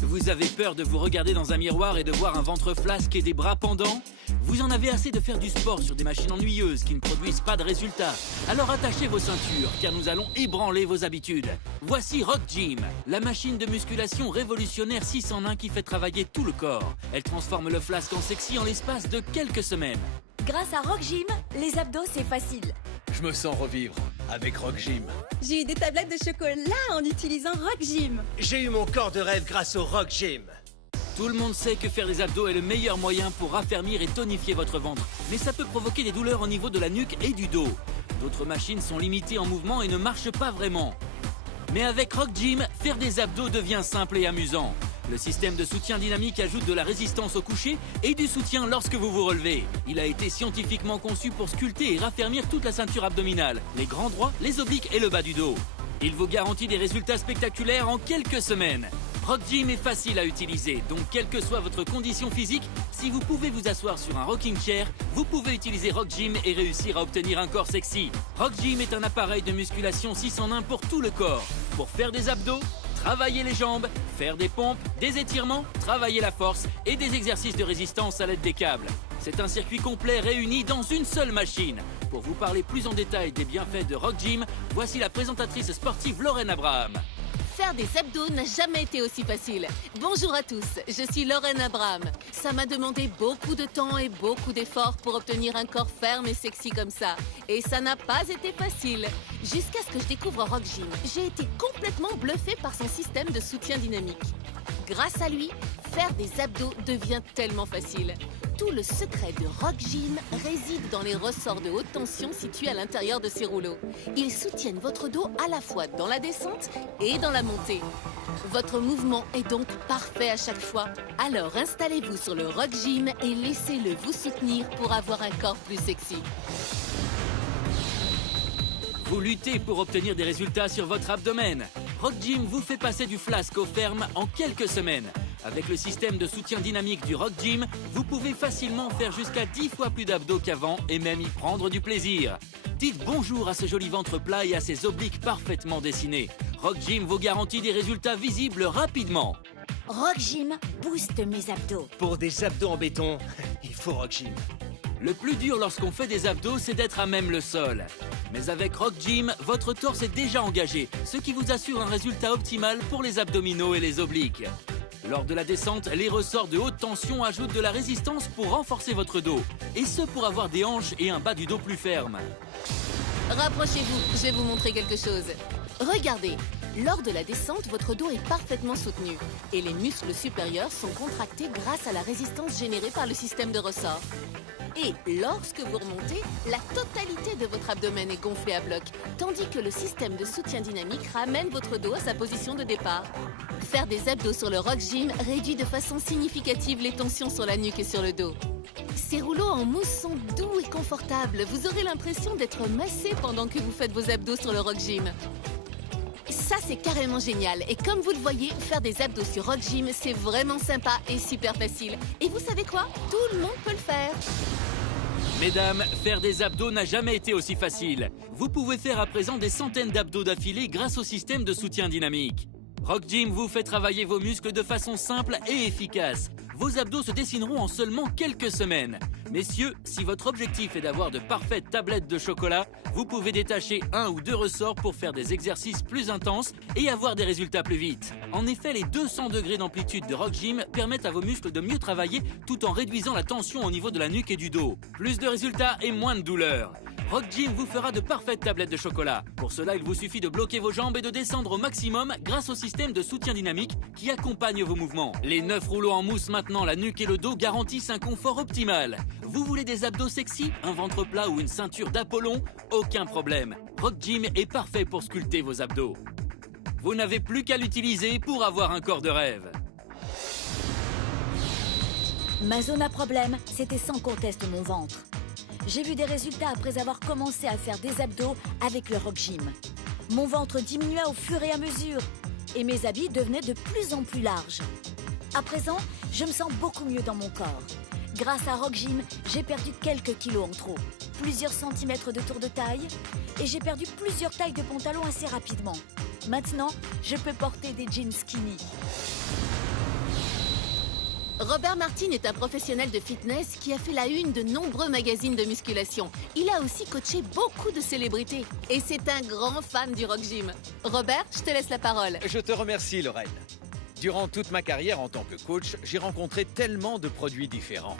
Vous avez peur de vous regarder dans un miroir et de voir un ventre flasque et des bras pendants? Vous en avez assez de faire du sport sur des machines ennuyeuses qui ne produisent pas de résultats? Alors attachez vos ceintures, car nous allons ébranler vos habitudes. Voici Rock Gym, la machine de musculation révolutionnaire 6 en 1 qui fait travailler tout le corps. Elle transforme le flasque en sexy en l'espace de quelques semaines. Grâce à Rock Gym, les abdos c'est facile. Je me sens revivre avec Rock Gym. J'ai eu des tablettes de chocolat en utilisant Rock Gym. J'ai eu mon corps de rêve grâce au Rock Gym. Tout le monde sait que faire des abdos est le meilleur moyen pour raffermir et tonifier votre ventre. Mais ça peut provoquer des douleurs au niveau de la nuque et du dos. D'autres machines sont limitées en mouvement et ne marchent pas vraiment. Mais avec Rock Gym, faire des abdos devient simple et amusant. Le système de soutien dynamique ajoute de la résistance au coucher et du soutien lorsque vous vous relevez. Il a été scientifiquement conçu pour sculpter et raffermir toute la ceinture abdominale, les grands droits, les obliques et le bas du dos. Il vous garantit des résultats spectaculaires en quelques semaines. Rock Gym est facile à utiliser, donc quelle que soit votre condition physique, si vous pouvez vous asseoir sur un rocking chair, vous pouvez utiliser Rock Gym et réussir à obtenir un corps sexy. Rock Gym est un appareil de musculation 6 en 1 pour tout le corps. Pour faire des abdos, travailler les jambes, faire des pompes, des étirements, travailler la force et des exercices de résistance à l'aide des câbles. C'est un circuit complet réuni dans une seule machine. Pour vous parler plus en détail des bienfaits de Rock Gym, voici la présentatrice sportive Lorraine Abraham. Faire des abdos n'a jamais été aussi facile. Bonjour à tous, je suis Lorraine Abraham. Ça m'a demandé beaucoup de temps et beaucoup d'efforts pour obtenir un corps ferme et sexy comme ça. Et ça n'a pas été facile. Jusqu'à ce que je découvre Rock Gym, j'ai été complètement bluffée par son système de soutien dynamique. Grâce à lui, faire des abdos devient tellement facile. Tout le secret de Rock Gym réside dans les ressorts de haute tension situés à l'intérieur de ces rouleaux. Ils soutiennent votre dos à la fois dans la descente et dans la montée. Votre mouvement est donc parfait à chaque fois. Alors installez-vous sur le Rock Gym et laissez-le vous soutenir pour avoir un corps plus sexy. Vous luttez pour obtenir des résultats sur votre abdomen. Rock Gym vous fait passer du flasque au ferme en quelques semaines. Avec le système de soutien dynamique du Rock Gym, vous pouvez facilement faire jusqu'à 10 fois plus d'abdos qu'avant et même y prendre du plaisir. Dites bonjour à ce joli ventre plat et à ces obliques parfaitement dessinés. Rock Gym vous garantit des résultats visibles rapidement. Rock Gym booste mes abdos. Pour des abdos en béton, il faut Rock Gym. Le plus dur lorsqu'on fait des abdos, c'est d'être à même le sol. Mais avec Rock Gym, votre torse est déjà engagé, ce qui vous assure un résultat optimal pour les abdominaux et les obliques. Lors de la descente, les ressorts de haute tension ajoutent de la résistance pour renforcer votre dos. Et ce pour avoir des hanches et un bas du dos plus ferme. Rapprochez-vous, je vais vous montrer quelque chose. Regardez, lors de la descente, votre dos est parfaitement soutenu. Et les muscles supérieurs sont contractés grâce à la résistance générée par le système de ressort. Et lorsque vous remontez, la totalité de votre abdomen est gonflée à bloc, tandis que le système de soutien dynamique ramène votre dos à sa position de départ. Faire des abdos sur le Rock Gym réduit de façon significative les tensions sur la nuque et sur le dos. Ces rouleaux en mousse sont doux et confortables. Vous aurez l'impression d'être massé pendant que vous faites vos abdos sur le Rock Gym. Ça, c'est carrément génial. Et comme vous le voyez, faire des abdos sur Rock Gym, c'est vraiment sympa et super facile. Et vous savez quoi? Tout le monde peut le faire. Mesdames, faire des abdos n'a jamais été aussi facile. Vous pouvez faire à présent des centaines d'abdos d'affilée grâce au système de soutien dynamique. Rock Gym vous fait travailler vos muscles de façon simple et efficace. Vos abdos se dessineront en seulement quelques semaines. Messieurs, si votre objectif est d'avoir de parfaites tablettes de chocolat, vous pouvez détacher 1 ou 2 ressorts pour faire des exercices plus intenses et avoir des résultats plus vite. En effet, les 200 degrés d'amplitude de Rock Gym permettent à vos muscles de mieux travailler tout en réduisant la tension au niveau de la nuque et du dos. Plus de résultats et moins de douleur. Rock Gym vous fera de parfaites tablettes de chocolat. Pour cela, il vous suffit de bloquer vos jambes et de descendre au maximum grâce au système de soutien dynamique qui accompagne vos mouvements. Les 9 rouleaux en mousse maintenant la nuque et le dos garantissent un confort optimal. Vous voulez des abdos sexy, un ventre plat ou une ceinture d'Apollon? Aucun problème. Rock Gym est parfait pour sculpter vos abdos. Vous n'avez plus qu'à l'utiliser pour avoir un corps de rêve. Ma zone à problème, c'était sans conteste mon ventre. J'ai vu des résultats après avoir commencé à faire des abdos avec le Rock Gym. Mon ventre diminuait au fur et à mesure et mes habits devenaient de plus en plus larges. À présent, je me sens beaucoup mieux dans mon corps. Grâce à Rock Gym, j'ai perdu quelques kilos en trop, plusieurs centimètres de tour de taille et j'ai perdu plusieurs tailles de pantalons assez rapidement. Maintenant, je peux porter des jeans skinny. Robert Martin est un professionnel de fitness qui a fait la une de nombreux magazines de musculation. Il a aussi coaché beaucoup de célébrités. Et c'est un grand fan du Rock Gym. Robert, je te laisse la parole. Je te remercie, Lorraine. Durant toute ma carrière en tant que coach, j'ai rencontré tellement de produits différents.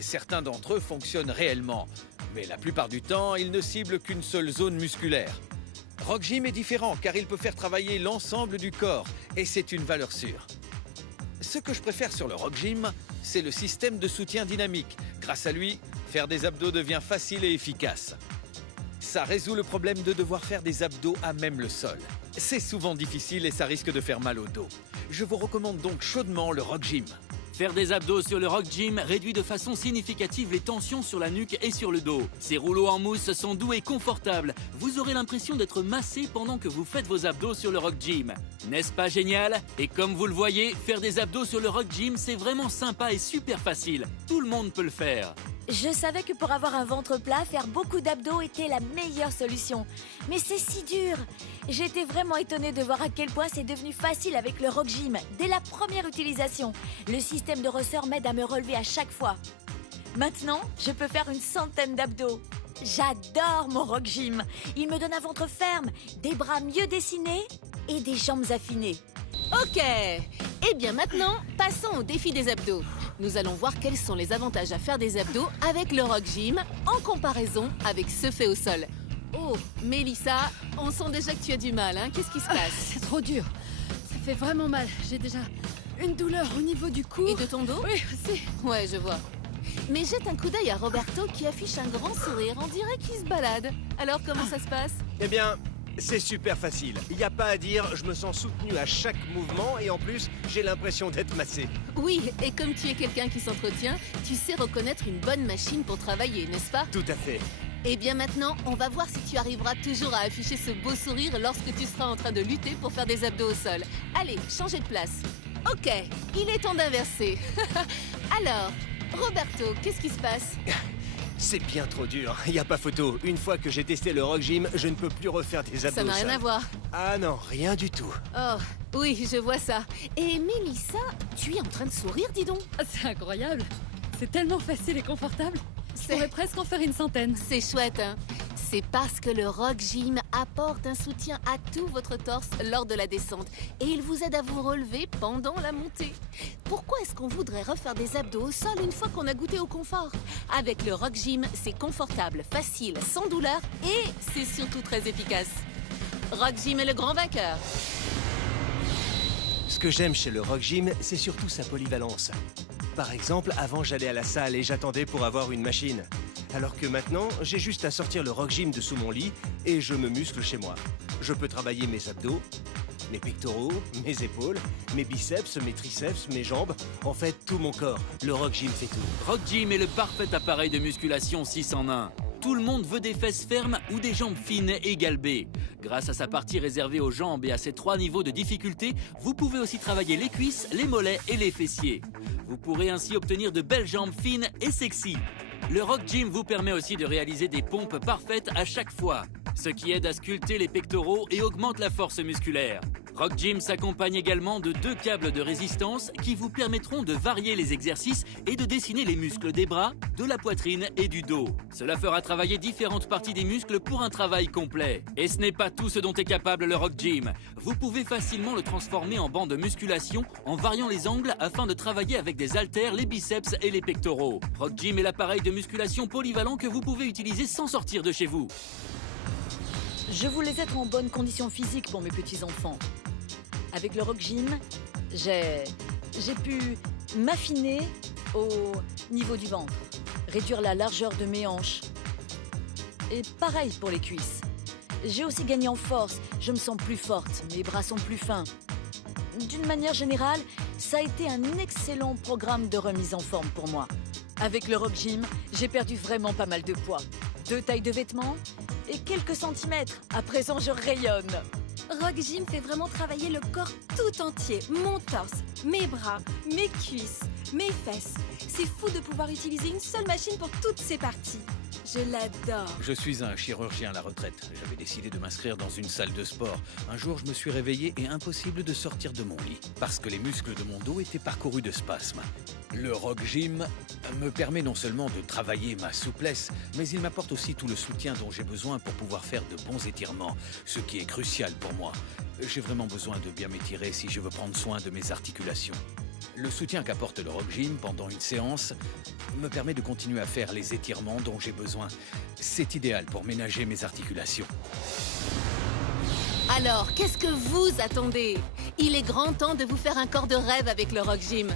Certains d'entre eux fonctionnent réellement, mais la plupart du temps, ils ne ciblent qu'une seule zone musculaire. Rock Gym est différent car il peut faire travailler l'ensemble du corps et c'est une valeur sûre. Ce que je préfère sur le Rock Gym, c'est le système de soutien dynamique. Grâce à lui, faire des abdos devient facile et efficace. Ça résout le problème de devoir faire des abdos à même le sol. C'est souvent difficile et ça risque de faire mal au dos. Je vous recommande donc chaudement le Rock Gym. Faire des abdos sur le Rock Gym réduit de façon significative les tensions sur la nuque et sur le dos. Ces rouleaux en mousse sont doux et confortables. Vous aurez l'impression d'être massé pendant que vous faites vos abdos sur le Rock Gym. N'est-ce pas génial? Et comme vous le voyez, faire des abdos sur le Rock Gym, c'est vraiment sympa et super facile. Tout le monde peut le faire. Je savais que pour avoir un ventre plat, faire beaucoup d'abdos était la meilleure solution. Mais c'est si dur. J'étais vraiment étonnée de voir à quel point c'est devenu facile avec le Rock Gym dès la première utilisation. Le système de ressort m'aide à me relever à chaque fois. Maintenant, je peux faire une centaine d'abdos. J'adore mon Rock Gym. Il me donne un ventre ferme, des bras mieux dessinés et des jambes affinées. Ok. Eh bien maintenant, passons au défi des abdos. Nous allons voir quels sont les avantages à faire des abdos avec le Rock Gym en comparaison avec ceux faits au sol. Oh, Mélissa, on sent déjà que tu as du mal, hein? Qu'est-ce qui se passe? C'est trop dur. Ça fait vraiment mal. J'ai déjà une douleur au niveau du cou. Et de ton dos? Oui, aussi. Ouais, je vois. Mais jette un coup d'œil à Roberto qui affiche un grand sourire. On dirait qu'il se balade. Alors, comment ça se passe? Eh bien, c'est super facile. Il n'y a pas à dire, je me sens soutenu à chaque mouvement et en plus, j'ai l'impression d'être massé. Oui, et comme tu es quelqu'un qui s'entretient, tu sais reconnaître une bonne machine pour travailler, n'est-ce pas? Tout à fait. Eh bien maintenant, on va voir si tu arriveras toujours à afficher ce beau sourire lorsque tu seras en train de lutter pour faire des abdos au sol. Allez, changez de place. Ok, il est temps d'inverser. Alors, Roberto, qu'est-ce qui se passe? C'est bien trop dur, il n'y a pas photo. Une fois que j'ai testé le Rock Gym, je ne peux plus refaire des abdos. Ça n'a rien à voir. Ah non, rien du tout. Oh, oui, je vois ça. Et Mélissa, tu es en train de sourire, dis donc. Ah, c'est incroyable. C'est tellement facile et confortable. Je C'est- pourrais presque en faire une centaine. C'est chouette, hein? C'est parce que le Rock Gym apporte un soutien à tout votre torse lors de la descente et il vous aide à vous relever pendant la montée. Pourquoi est-ce qu'on voudrait refaire des abdos au sol une fois qu'on a goûté au confort? Avec le Rock Gym, c'est confortable, facile, sans douleur et c'est surtout très efficace. Rock Gym est le grand vainqueur. Ce que j'aime chez le Rock Gym, c'est surtout sa polyvalence. Par exemple, avant j'allais à la salle et j'attendais pour avoir une machine. Alors que maintenant, j'ai juste à sortir le Rock Gym de sous mon lit et je me muscle chez moi. Je peux travailler mes abdos, mes pectoraux, mes épaules, mes biceps, mes triceps, mes jambes, en fait tout mon corps. Le Rock Gym fait tout. Rock Gym est le parfait appareil de musculation 6 en 1. Tout le monde veut des fesses fermes ou des jambes fines et galbées. Grâce à sa partie réservée aux jambes et à ses 3 niveaux de difficulté, vous pouvez aussi travailler les cuisses, les mollets et les fessiers. Vous pourrez ainsi obtenir de belles jambes fines et sexy. Le Rock Gym vous permet aussi de réaliser des pompes parfaites à chaque fois, ce qui aide à sculpter les pectoraux et augmente la force musculaire. Rock Gym s'accompagne également de 2 câbles de résistance qui vous permettront de varier les exercices et de dessiner les muscles des bras, de la poitrine et du dos. Cela fera travailler différentes parties des muscles pour un travail complet. Et ce n'est pas tout ce dont est capable le Rock Gym. Vous pouvez facilement le transformer en banc de musculation en variant les angles afin de travailler avec des haltères, les biceps et les pectoraux. Rock Gym est l'appareil de musculation polyvalent que vous pouvez utiliser sans sortir de chez vous. Je voulais être en bonne condition physique pour mes petits-enfants. Avec le Rock Gym, j'ai pu m'affiner au niveau du ventre, réduire la largeur de mes hanches. Et pareil pour les cuisses. J'ai aussi gagné en force, je me sens plus forte, mes bras sont plus fins. D'une manière générale, ça a été un excellent programme de remise en forme pour moi. Avec le Rock Gym, j'ai perdu vraiment pas mal de poids. 2 tailles de vêtements et quelques centimètres. À présent, je rayonne. Rock Gym fait vraiment travailler le corps tout entier. Mon torse, mes bras, mes cuisses, mes fesses. C'est fou de pouvoir utiliser une seule machine pour toutes ces parties. Je l'adore. Je suis un chirurgien à la retraite. J'avais décidé de m'inscrire dans une salle de sport. Un jour, je me suis réveillé et impossible de sortir de mon lit parce que les muscles de mon dos étaient parcourus de spasmes. Le Rock Gym me permet non seulement de travailler ma souplesse, mais il m'apporte aussi tout le soutien dont j'ai besoin pour pouvoir faire de bons étirements, ce qui est crucial pour moi. J'ai vraiment besoin de bien m'étirer si je veux prendre soin de mes articulations. Le soutien qu'apporte le Rock Gym pendant une séance me permet de continuer à faire les étirements dont j'ai besoin. C'est idéal pour ménager mes articulations. Alors, qu'est-ce que vous attendez? Il est grand temps de vous faire un corps de rêve avec le Rock Gym.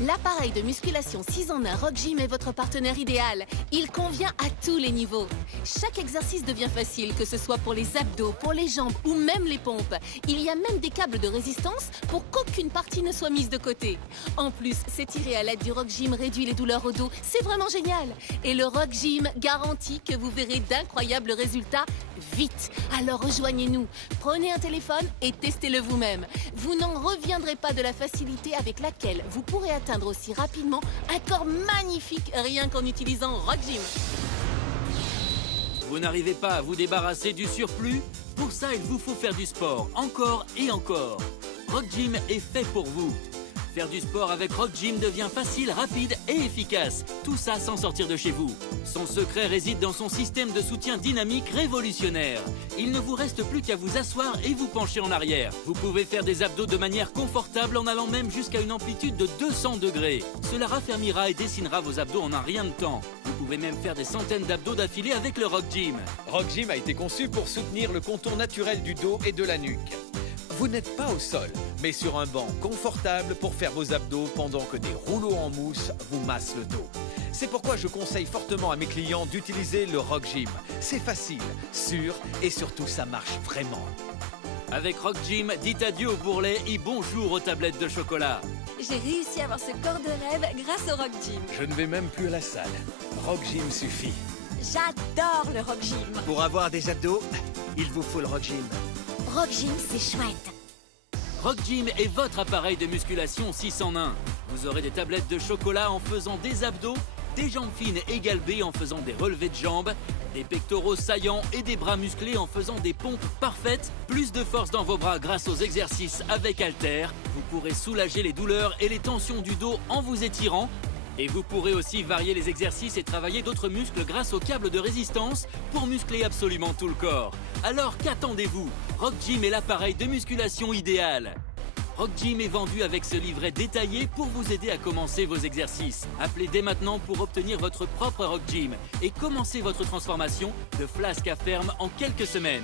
L'appareil de musculation 6 en 1 Rock Gym est votre partenaire idéal. Il convient à tous les niveaux. Chaque exercice devient facile, que ce soit pour les abdos, pour les jambes ou même les pompes. Il y a même des câbles de résistance pour qu'aucune partie ne soit mise de côté. En plus, s'étirer à l'aide du Rock Gym réduit les douleurs au dos. C'est vraiment génial. Et le Rock Gym garantit que vous verrez d'incroyables résultats vite. Alors rejoignez-nous. Prenez un téléphone et testez-le vous-même. Vous n'en reviendrez pas de la facilité avec laquelle vous pourrez atteindre aussi rapidement un corps magnifique rien qu'en utilisant Rock Gym. Vous n'arrivez pas à vous débarrasser du surplus? Pour ça, il vous faut faire du sport, encore et encore. Rock Gym est fait pour vous. Faire du sport avec Rock Gym devient facile, rapide et efficace. Tout ça sans sortir de chez vous. Son secret réside dans son système de soutien dynamique révolutionnaire. Il ne vous reste plus qu'à vous asseoir et vous pencher en arrière. Vous pouvez faire des abdos de manière confortable en allant même jusqu'à une amplitude de 200 degrés. Cela raffermira et dessinera vos abdos en un rien de temps. Vous pouvez même faire des centaines d'abdos d'affilée avec le Rock Gym. Rock Gym a été conçu pour soutenir le contour naturel du dos et de la nuque. Vous n'êtes pas au sol, mais sur un banc confortable pour faire vos abdos pendant que des rouleaux en mousse vous massent le dos. C'est pourquoi je conseille fortement à mes clients d'utiliser le Rock Gym. C'est facile, sûr et surtout ça marche vraiment. Avec Rock Gym, dites adieu au bourrelet et bonjour aux tablettes de chocolat. J'ai réussi à avoir ce corps de rêve grâce au Rock Gym. Je ne vais même plus à la salle. Rock Gym suffit. J'adore le Rock Gym. Pour avoir des abdos, il vous faut le Rock Gym. Rock Gym, c'est chouette. Rock Gym est votre appareil de musculation 6 en 1. Vous aurez des tablettes de chocolat en faisant des abdos, des jambes fines et galbées en faisant des relevés de jambes, des pectoraux saillants et des bras musclés en faisant des pompes parfaites, plus de force dans vos bras grâce aux exercices avec haltères. Vous pourrez soulager les douleurs et les tensions du dos en vous étirant. Et vous pourrez aussi varier les exercices et travailler d'autres muscles grâce aux câbles de résistance pour muscler absolument tout le corps. Alors qu'attendez-vous? Rock Gym est l'appareil de musculation idéal. Rock Gym est vendu avec ce livret détaillé pour vous aider à commencer vos exercices. Appelez dès maintenant pour obtenir votre propre Rock Gym et commencez votre transformation de flasque à ferme en quelques semaines.